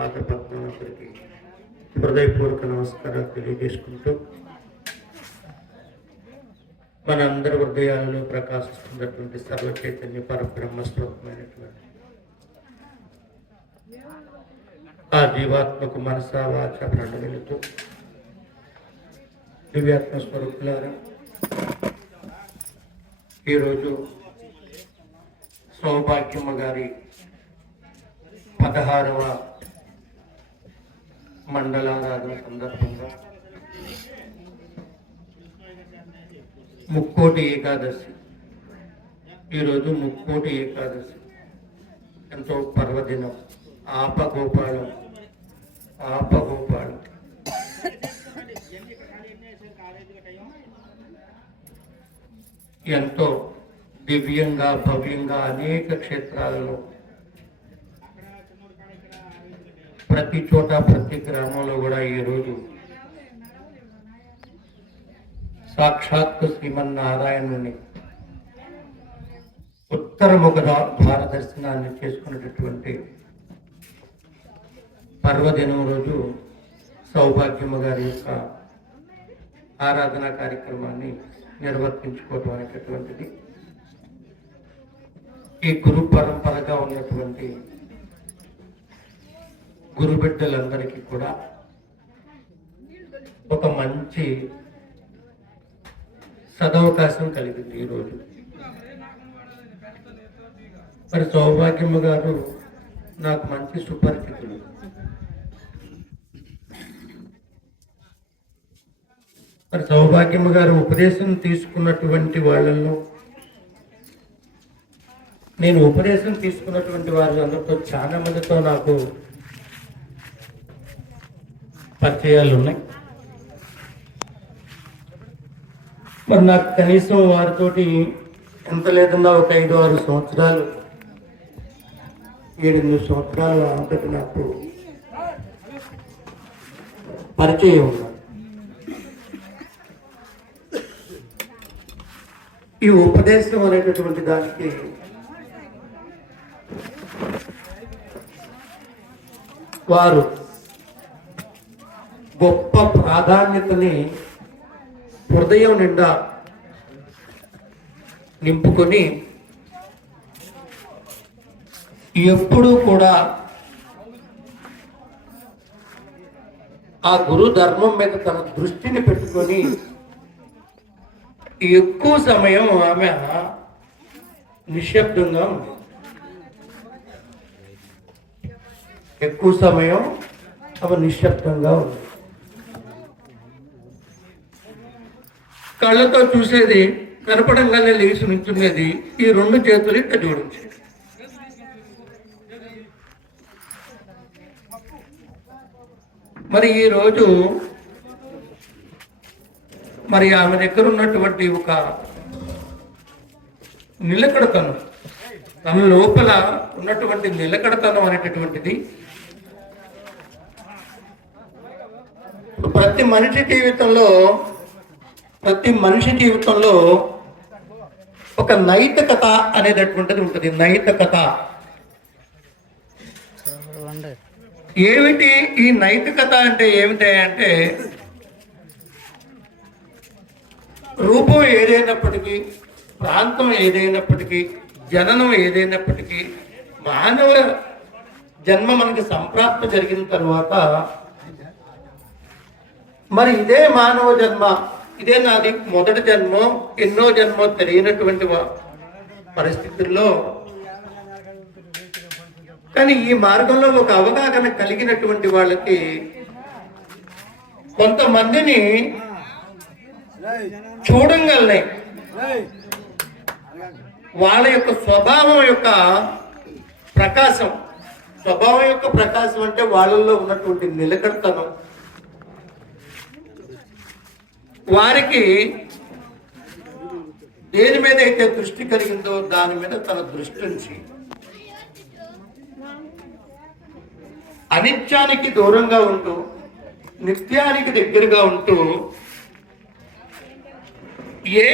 పాదపద్మకి హృదయపూర్వక నమస్కారాలు తెలియజేసుకుంటూ మనందరి హృదయాలలో ప్రకాశిస్తున్నటువంటి సర్వచైతన్య పరబ్రహ్మస్వరూపమైనటువంటి ఆ జీవాత్మకు మనసా వాచ ప్రణమిలుతూ దివ్యాత్మ స్వరూపులారా, ఈరోజు సౌభాగ్యమ్మ గారి 16వ మండలారాధన సందర్భంగా ముక్కోటి ఏకాదశి. ఈరోజు ముక్కోటి ఏకాదశి ఎంతో పర్వదినం. ఆపగోపాలం ఎంతో దివ్యంగా భవ్యంగా అనేక క్షేత్రాలలో ప్రతి చోట ప్రతి గ్రామంలో కూడా ఈరోజు సాక్షాత్ శ్రీమన్నారాయణుని ఉత్తరముఖ భారదర్శనాన్ని చేసుకున్నటువంటి పర్వదినం రోజు సౌభాగ్యమ్మ గారి యొక్క ఆరాధనా కార్యక్రమాన్ని నిర్వర్తించుకోవడం అనేటటువంటిది ఈ గురు పరంపరగా ఉన్నటువంటి గురు బిడ్డలందరికీ కూడా ఒక మంచి సదవకాశం కలిగింది ఈరోజు. మరి సౌభాగ్యమ్మ గారు నాకు మంచి సుపరిచితులు. మరి సౌభాగ్యమ్మ గారు ఉపదేశం తీసుకున్నటువంటి వాళ్ళల్లో నేను ఉపదేశం తీసుకున్నటువంటి వాళ్ళందరితో చాలా మందితో నాకు పరిచయాలు ఉన్నాయి. మరి నాకు కనీసం వారితోటి ఎంత లేదన్నా ఒక 5-6 సంవత్సరాలు 7-8 సంవత్సరాలు అంతటి నాకు పరిచయం ఉంది. ఈ ఉపదేశం అనేటటువంటి దానికి వారు గొప్ప ప్రాధాన్యతని హృదయం నిండా నింపుకొని ఎప్పుడూ కూడా ఆ గురు ధర్మం మీద తన దృష్టిని పెట్టుకొని ఎక్కువ సమయం ఆమె నిశ్శబ్దంగా ఉంది. ఎక్కువ సమయం ఆమె నిశ్శబ్దంగా ఉంది. కళ్ళతో చూసేది, కనపడంగానే లేచి నుంచునేది, ఈ 2 చేతులు ఇట్లా జోడించి. మరి ఈరోజు మరి ఆమె దగ్గర ఉన్నటువంటి ఒక నిలకడతనం, తన లోపల ఉన్నటువంటి నిలకడతనం అనేటటువంటిది ప్రతి మనిషి జీవితంలో ఒక నైతికత అనేటటువంటిది ఉంటుంది. నైతికత ఏమిటి? ఈ నైతికత అంటే ఏమిటి అంటే, రూపం ఏదైనప్పటికీ, ప్రాంతం ఏదైనప్పటికీ, జననం ఏదైనప్పటికీ, మానవ జన్మ మనకి సంప్రాప్తి జరిగిన తర్వాత మరి ఇదే మానవ జన్మ, ఇదే నాది మొదటి జన్మో ఎన్నో జన్మో తెలియనటువంటి పరిస్థితుల్లో, కానీ ఈ మార్గంలో ఒక అవగాహన కలిగినటువంటి వాళ్ళకి కొంతమందిని చూడంగానే వాళ్ళ యొక్క స్వభావం యొక్క ప్రకాశం అంటే వాళ్ళల్లో ఉన్నటువంటి నిలకడతనం, వారికి దేని మీద అయితే దృష్టి కలిగిందో దాని మీద తన దృష్టి ఉంచి అనిత్యానికి దూరంగా ఉంటూ నిత్యానికి దగ్గరగా ఉంటూ ఏ